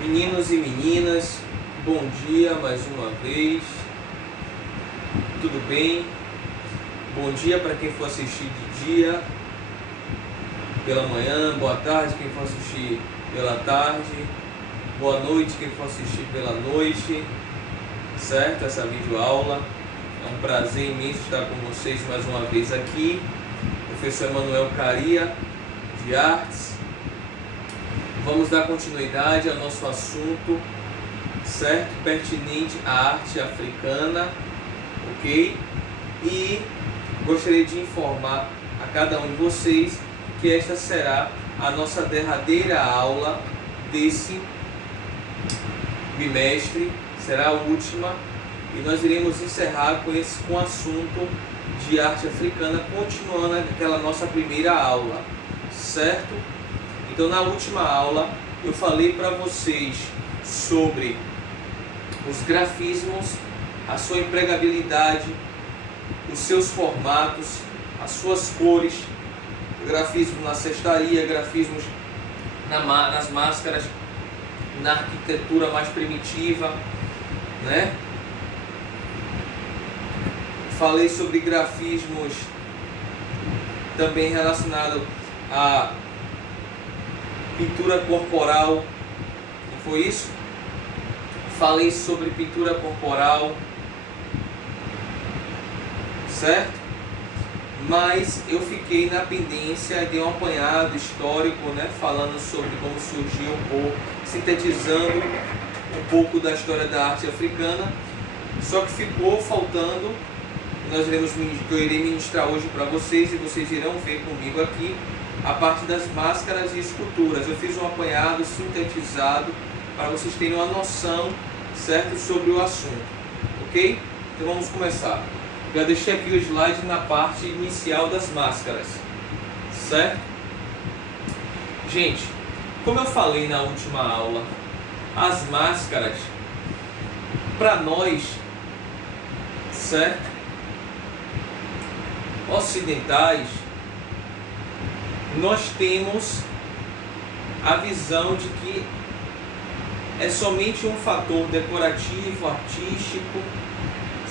Meninos e meninas, bom dia mais uma vez, tudo bem? Bom dia para quem for assistir de dia, pela manhã, boa tarde quem for assistir pela tarde, boa noite quem for assistir pela noite, certo? Essa videoaula, é um prazer imenso estar com vocês mais uma vez aqui, professor Emanuel Caria, de Artes. Vamos dar continuidade ao nosso assunto, certo? Pertinente à arte africana, ok? E gostaria de informar a cada um de vocês que esta será a nossa derradeira aula desse bimestre, será a última, e nós iremos encerrar com o assunto de arte africana, continuando aquela nossa primeira aula, certo? Então, na última aula, eu falei para vocês sobre os grafismos, a sua empregabilidade, os seus formatos, as suas cores, grafismo na cestaria, grafismos nas máscaras, na arquitetura mais primitiva, né? Falei sobre grafismos também relacionado a pintura corporal, não foi isso? Falei sobre pintura corporal, certo? Mas eu fiquei na pendência de um apanhado histórico, né? Falando sobre como surgiu um pouco, sintetizando um pouco da história da arte africana, só que ficou faltando, que eu irei ministrar hoje para vocês e vocês irão ver comigo aqui, a parte das máscaras e esculturas. Eu fiz um apanhado sintetizado para vocês terem uma noção, certo, sobre o assunto, ok? Então vamos começar. Já deixei aqui o slide na parte inicial das máscaras, certo? Gente, como eu falei na última aula, as máscaras, para nós, certo, ocidentais, nós temos a visão de que é somente um fator decorativo, artístico,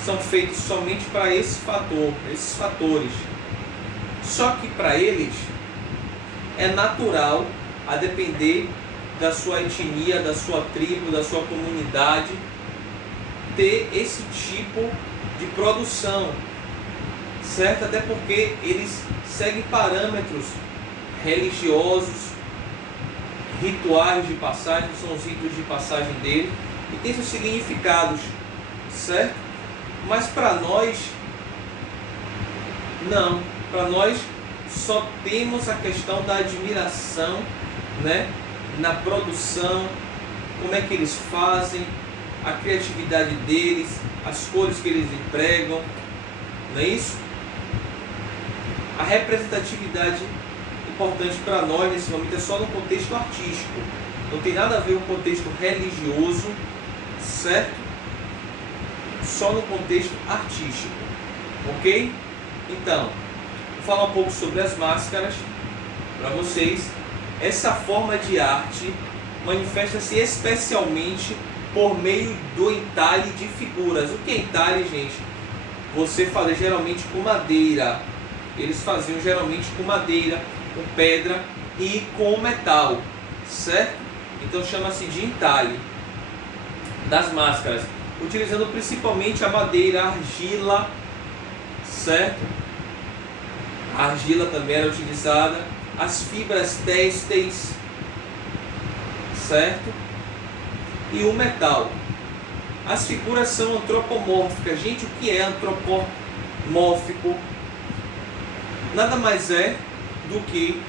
são feitos somente para esse fator, esses fatores. Só que para eles é natural, a depender da sua etnia, da sua tribo, da sua comunidade, ter esse tipo de produção, certo? Até porque eles seguem parâmetros religiosos, rituais de passagem, são os ritos de passagem dele, e tem seus significados, certo? Mas para nós, não. Para nós, só temos a questão da admiração, né? Na produção, como é que eles fazem, a criatividade deles, as cores que eles empregam, não é isso? A representatividade importante para nós nesse momento é só no contexto artístico, não tem nada a ver com o contexto religioso, certo? Só no contexto artístico, ok? Então, vou falar um pouco sobre as máscaras para vocês. Essa forma de arte manifesta-se especialmente por meio do entalhe de figuras. O que é entalhe, gente? Você faz geralmente com madeira. Eles faziam geralmente com madeira, com pedra e com metal, certo? Então chama-se de entalhe das máscaras, utilizando principalmente a madeira, a argila, certo? A argila também era utilizada, as fibras têxteis, certo? E o metal. As figuras são antropomórficas. Gente, o que é antropomórfico? Nada mais é do que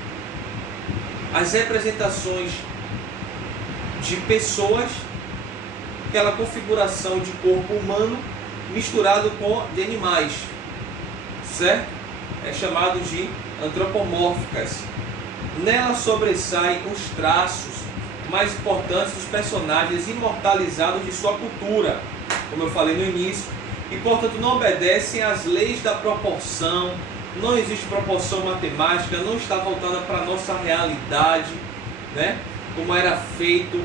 as representações de pessoas, aquela configuração de corpo humano misturado com de animais, certo? É chamado de antropomórficas. Nela sobressaem os traços mais importantes dos personagens imortalizados de sua cultura, como eu falei no início, e portanto não obedecem às leis da proporção. Não existe proporção matemática, não está voltada para a nossa realidade, né? Como era feito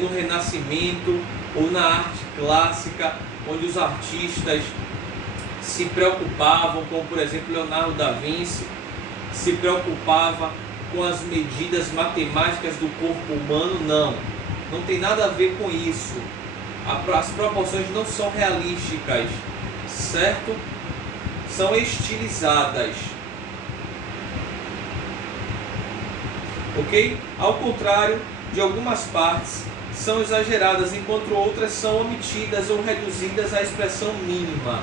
no Renascimento ou na arte clássica, onde os artistas se preocupavam, como por exemplo Leonardo da Vinci, se preocupava com as medidas matemáticas do corpo humano. Não tem nada a ver com isso. As proporções não são realísticas, certo? São estilizadas. Ok? Ao contrário de algumas partes, são exageradas, enquanto outras são omitidas ou reduzidas à expressão mínima.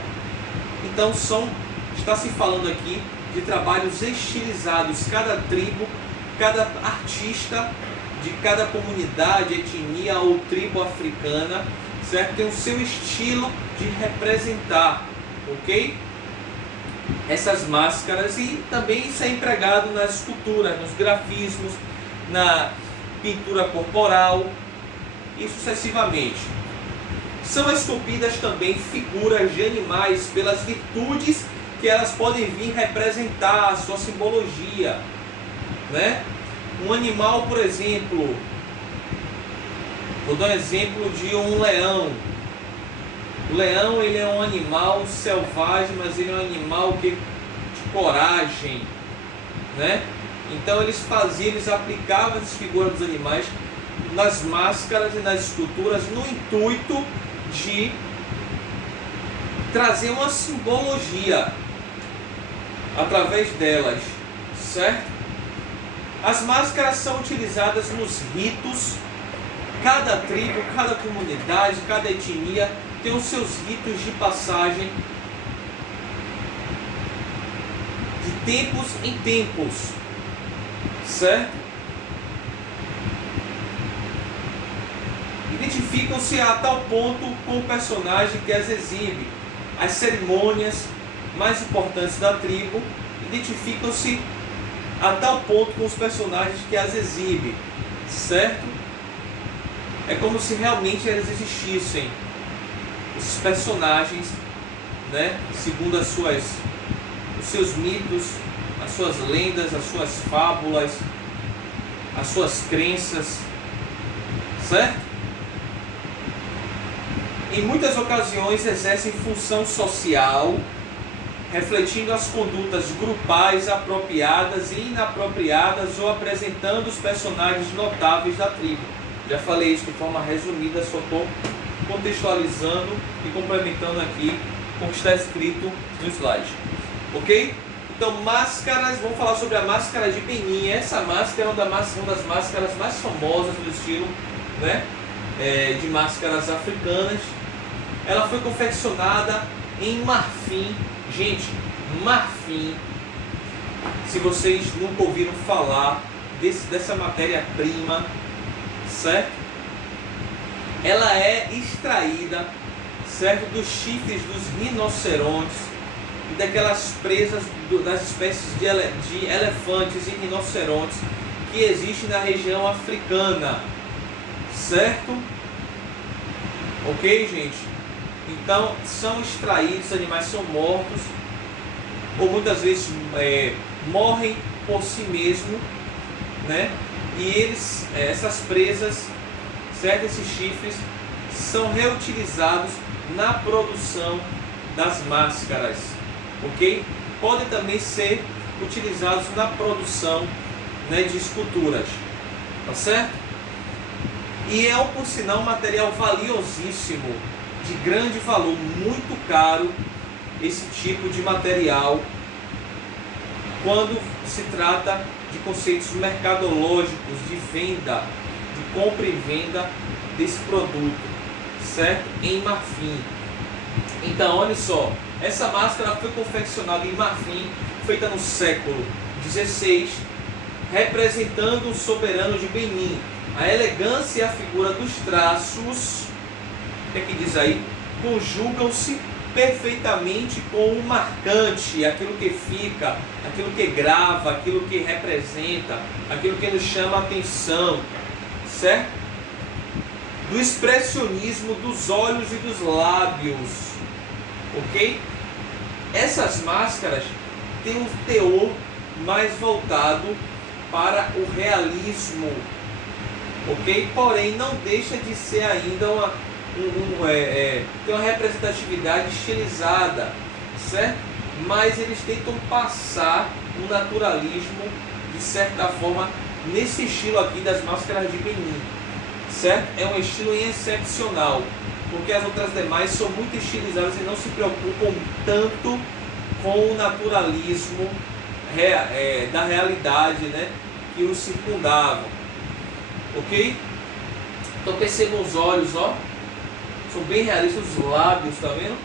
Então está se falando aqui de trabalhos estilizados. Cada tribo, cada artista de cada comunidade, etnia ou tribo africana, certo? Tem o seu estilo de representar, ok? Essas máscaras, e também isso é empregado nas esculturas, nos grafismos, na pintura corporal e sucessivamente. São esculpidas também figuras de animais pelas virtudes que elas podem vir representar, a sua simbologia, né? Um animal, por exemplo, vou dar um exemplo de um leão. O leão, ele é um animal selvagem, mas ele é um animal de coragem, né? Então eles aplicavam as figuras dos animais nas máscaras e nas esculturas no intuito de trazer uma simbologia através delas, certo? As máscaras são utilizadas nos ritos. Cada tribo, cada comunidade, cada etnia tem os seus ritos de passagem de tempos em tempos, certo? Identificam-se a tal ponto com o personagem que as exibe. As cerimônias mais importantes da tribo identificam-se a tal ponto com os personagens que as exibem, certo? É como se realmente eles existissem, esses personagens, né? Segundo os seus mitos, as suas lendas, as suas fábulas, as suas crenças, certo? Em muitas ocasiões exercem função social, refletindo as condutas grupais apropriadas e inapropriadas ou apresentando os personagens notáveis da tribo. Já falei isso de forma resumida, só estou contextualizando e complementando aqui com o que está escrito no slide. Ok? Então, máscaras, vamos falar sobre a máscara de Benin. Essa máscara é uma das máscaras mais famosas do estilo, né? De máscaras africanas. Ela foi confeccionada em marfim. Gente, marfim, se vocês nunca ouviram falar dessa matéria-prima, certo? Ela é extraída, certo, dos chifres dos rinocerontes e daquelas presas das espécies de elefantes e rinocerontes que existem na região africana, certo? Ok, gente? Então, são extraídos, os animais são mortos, ou muitas vezes morrem por si mesmo, né? E essas presas, certo? Esses chifres são reutilizados na produção das máscaras, ok? Podem também ser utilizados na produção, né, de esculturas, tá certo? E é, por sinal, um material valiosíssimo, de grande valor, muito caro esse tipo de material quando se trata de conceitos mercadológicos, de venda, de compra e venda desse produto, certo? Em marfim. Então, olha só, essa máscara foi confeccionada em marfim, feita no século XVI, representando o soberano de Benin. A elegância e a figura dos traços, o que é que diz aí? Conjugam-se perfeitamente com o marcante, aquilo que fica, aquilo que grava, aquilo que representa, aquilo que nos chama a atenção, certo? Do expressionismo dos olhos e dos lábios, ok? Essas máscaras têm um teor mais voltado para o realismo, ok? Porém, não deixa de ser ainda tem uma representatividade estilizada, certo? Mas eles tentam passar um naturalismo, de certa forma, nesse estilo aqui das máscaras de Benin, certo? É um estilo excepcional, porque as outras demais são muito estilizadas e não se preocupam tanto com o naturalismo da realidade, né, que os circundavam, ok? Então percebam os olhos, ó, são bem realistas, os lábios, tá vendo?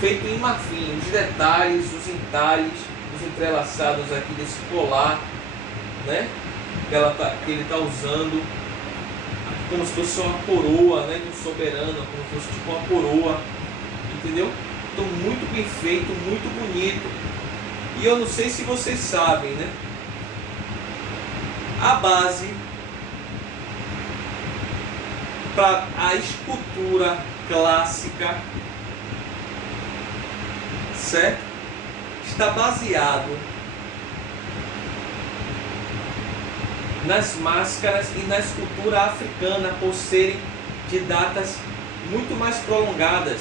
Feito em marfim, os detalhes, os entalhes, os entrelaçados aqui desse colar, né, que ele está usando, aqui como se fosse uma coroa, né, de um soberano, como se fosse tipo uma coroa, entendeu? Então muito bem feito, muito bonito. E eu não sei se vocês sabem, né, a base para a escultura clássica, certo? Está baseado nas máscaras e na escultura africana, por serem de datas muito mais prolongadas,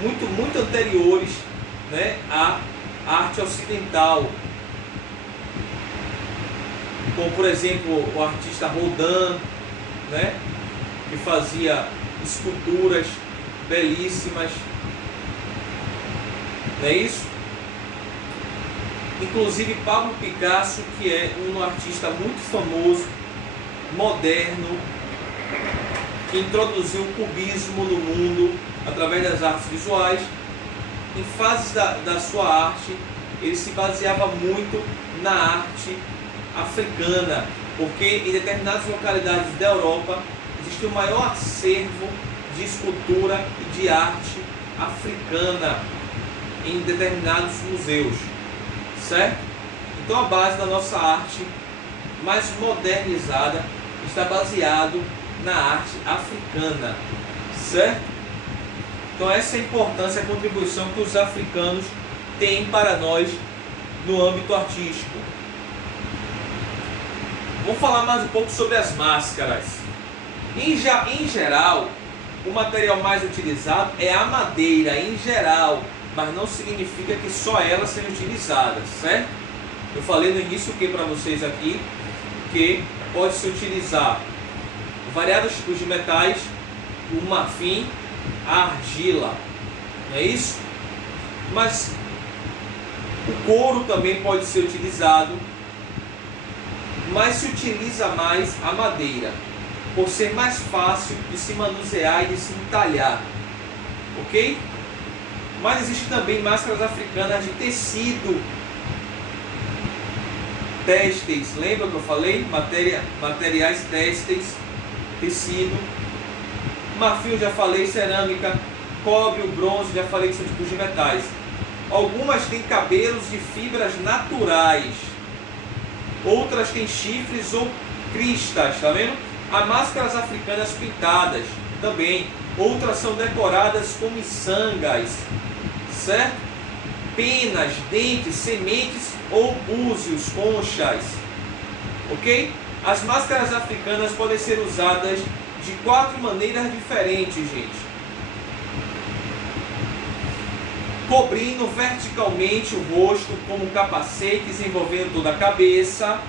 muito anteriores, né, à arte ocidental. Como, por exemplo, o artista Rodin, né, que fazia esculturas belíssimas, não é isso? Inclusive Pablo Picasso, que é um artista muito famoso, moderno, que introduziu o cubismo no mundo através das artes visuais. Em fases da sua arte, ele se baseava muito na arte africana, porque em determinadas localidades da Europa existe o maior acervo de escultura e de arte africana em determinados museus, certo? Então a base da nossa arte mais modernizada está baseado na arte africana, certo? Então essa é a importância, a contribuição que os africanos têm para nós no âmbito artístico. Vamos falar mais um pouco sobre as máscaras. Em geral, o material mais utilizado é a madeira, em geral, mas não significa que só elas sejam utilizadas, certo? Eu falei no início que para vocês aqui, que pode-se utilizar variados tipos de metais, o marfim, a argila, não é isso? Mas o couro também pode ser utilizado, mas se utiliza mais a madeira, por ser mais fácil de se manusear e de se entalhar, ok? Mas existem também máscaras africanas de tecido, têxteis, lembra que eu falei? Materiais têxteis, tecido, marfim eu já falei, cerâmica, cobre, o bronze, já falei que são tipos de metais. Algumas têm cabelos de fibras naturais, outras têm chifres ou cristas, tá vendo? Há máscaras africanas pintadas também, outras são decoradas com miçangas, certo? Penas, dentes, sementes ou búzios, conchas, ok? As máscaras africanas podem ser usadas de 4 maneiras diferentes, gente. Cobrindo verticalmente o rosto, como capacetes envolvendo toda a cabeça,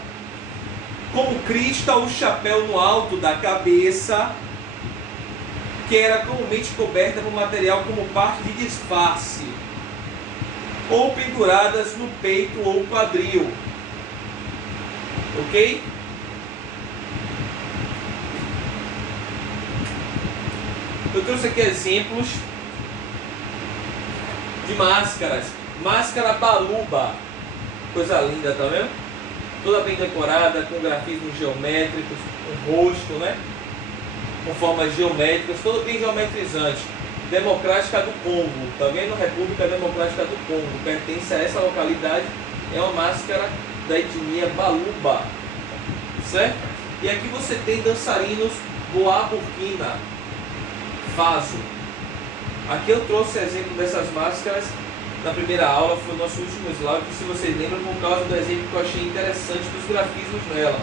como crista ou chapéu no alto da cabeça, que era comumente coberta por material como parte de disfarce, ou penduradas no peito ou quadril, ok? Eu trouxe aqui exemplos de máscaras. Máscara baluba, coisa linda, tá vendo? Toda bem decorada, com grafismos geométricos, com rosto, né? Com formas geométricas, toda bem geometrizante. Democrática do Congo, tá vendo? República Democrática do Congo, pertence a essa localidade, é uma máscara da etnia baluba, certo? E aqui você tem dançarinos Boa Burkina Faso. Aqui eu trouxe exemplo dessas máscaras na primeira aula, foi o nosso último slide, que se vocês lembram, por causa do exemplo que eu achei interessante dos grafismos nela.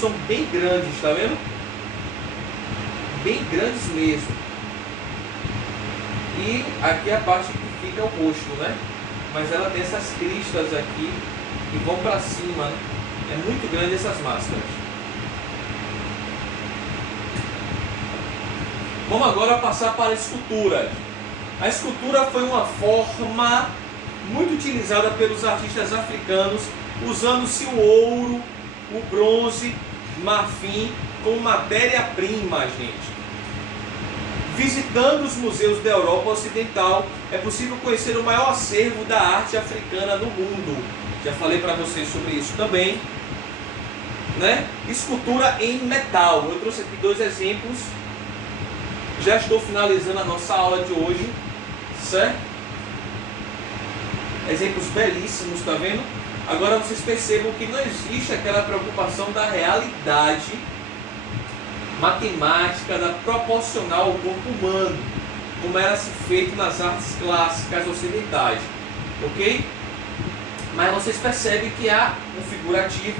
são bem grandes, tá vendo? Bem grandes mesmo. E aqui é a parte que fica o rosto, né? Mas ela tem essas cristas aqui que vão para cima, né? É muito grande essas máscaras. Vamos agora passar para a escultura. A escultura foi uma forma muito utilizada pelos artistas africanos, usando-se o ouro, o bronze, marfim como matéria-prima, gente. Visitando os museus da Europa Ocidental, é possível conhecer o maior acervo da arte africana no mundo. Já falei para vocês sobre isso também, né? Escultura em metal. Eu trouxe aqui 2 exemplos. Já estou finalizando a nossa aula de hoje, certo? Exemplos belíssimos, tá vendo? Agora vocês percebam que não existe aquela preocupação da realidade matemática, da proporcional ao corpo humano, como era feito nas artes clássicas ocidentais, ok? Mas vocês percebem que há um figurativo,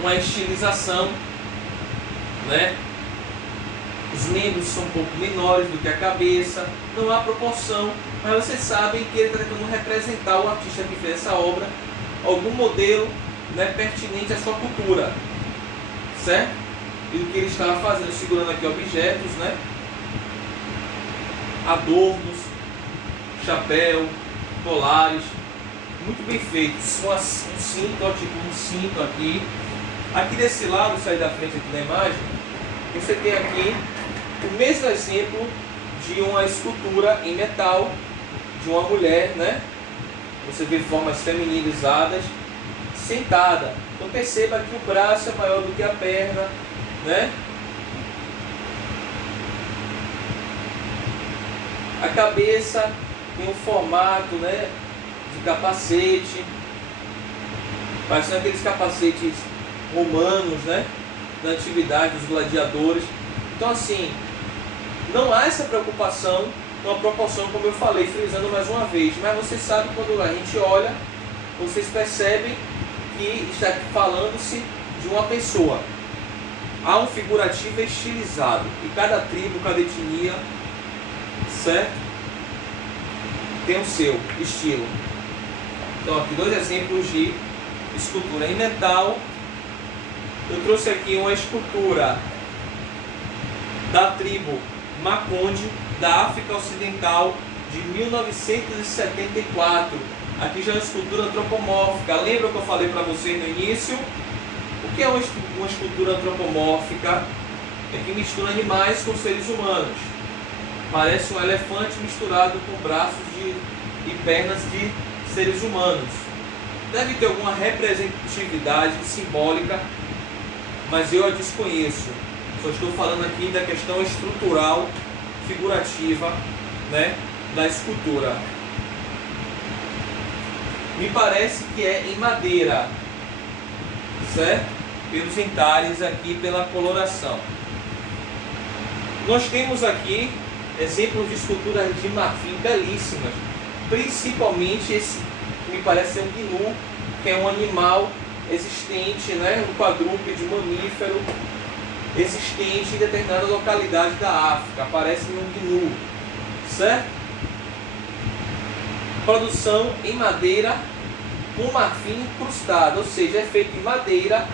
uma estilização, né? Os membros são um pouco menores do que a cabeça, não há proporção, mas vocês sabem que ele está tentando representar o artista que fez essa obra, algum modelo, né, pertinente à sua cultura, certo? E o que ele estava fazendo, segurando aqui objetos, né? Adornos, chapéu, colares, muito bem feitos. Um cinto, ó, tipo um cinto aqui. Aqui desse lado, sair da frente aqui na imagem, você tem aqui o mesmo exemplo de uma escultura em metal de uma mulher, né? Você vê formas feminizadas, sentada. Então perceba que o braço é maior do que a perna, né? A cabeça tem um formato, né, de capacete, parecendo aqueles capacetes romanos, né, da antiguidade dos gladiadores. Então assim, não há essa preocupação com a proporção, como eu falei, frisando mais uma vez, mas você sabe, quando a gente olha, vocês percebem que está falando-se de uma pessoa. Há um figurativo estilizado, e cada tribo, cada etnia, certo? Tem o seu estilo. Então aqui 2 exemplos de escultura em metal. Eu trouxe aqui uma escultura da tribo Makonde, da África Ocidental, de 1974. Aqui já é uma escultura antropomórfica. Lembra que eu falei para vocês no início? O que é uma escultura antropomórfica? É que mistura animais com seres humanos. Parece um elefante misturado com braços e pernas de seres humanos. Deve ter alguma representatividade simbólica, mas eu a desconheço. Só estou falando aqui da questão estrutural, figurativa, né, da escultura. Me parece que é em madeira, certo? Pelos entalhes aqui, pela coloração. Nós temos aqui exemplos de esculturas de marfim belíssimas, principalmente esse que me parece ser um gnu, que é um animal existente, né, um quadrúpede mamífero existente em determinada localidade da África, aparece no gnu, certo? Produção em madeira com marfim incrustado, ou seja, é feito em madeira,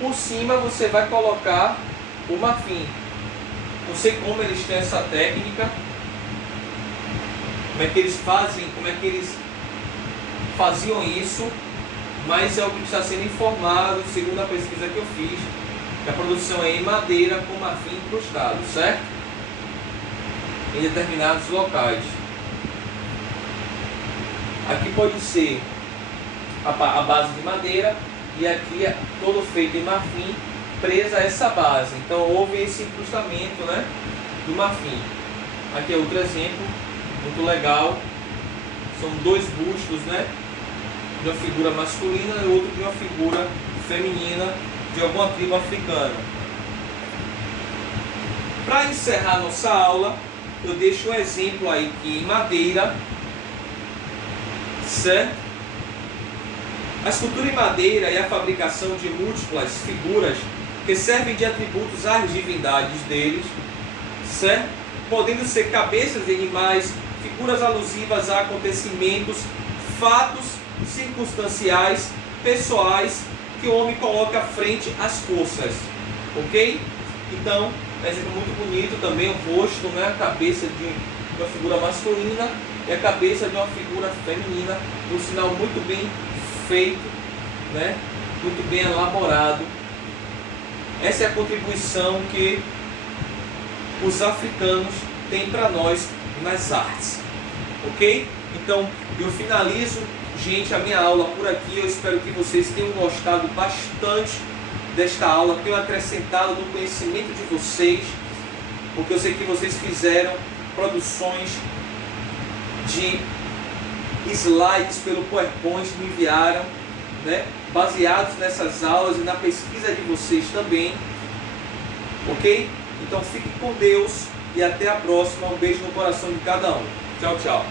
por cima você vai colocar o marfim. Não sei como eles têm essa técnica, como é que eles fazem, como é que eles faziam isso, mas é o que está sendo informado, segundo a pesquisa que eu fiz, que a produção é em madeira com marfim incrustado, certo? Em determinados locais. Aqui pode ser a base de madeira, e aqui é todo feito em marfim, presa a essa base. Então houve esse incrustamento, né, do marfim. Aqui é outro exemplo muito legal. São 2 bustos, né, de uma figura masculina e outro de uma figura feminina de alguma tribo africana. Para encerrar nossa aula, eu deixo um exemplo aí que em madeira, certo? A escultura em madeira e a fabricação de múltiplas figuras que servem de atributos às divindades deles, certo? Podendo ser cabeças de animais, figuras alusivas a acontecimentos, fatos circunstanciais, pessoais, que o homem coloca frente às forças, ok? Então, é um exemplo muito bonito também, o rosto, né? A cabeça de uma figura masculina e a cabeça de uma figura feminina, um sinal muito bem feito, né? Muito bem elaborado. Essa é a contribuição que os africanos têm para nós nas artes, ok? Então, eu finalizo, gente, a minha aula por aqui. Eu espero que vocês tenham gostado bastante desta aula, tenham acrescentado no conhecimento de vocês, porque eu sei que vocês fizeram produções de slides pelo PowerPoint, me enviaram, né, baseados nessas aulas e na pesquisa de vocês também, ok? Então fique com Deus e até a próxima. Um beijo no coração de cada um. Tchau, tchau.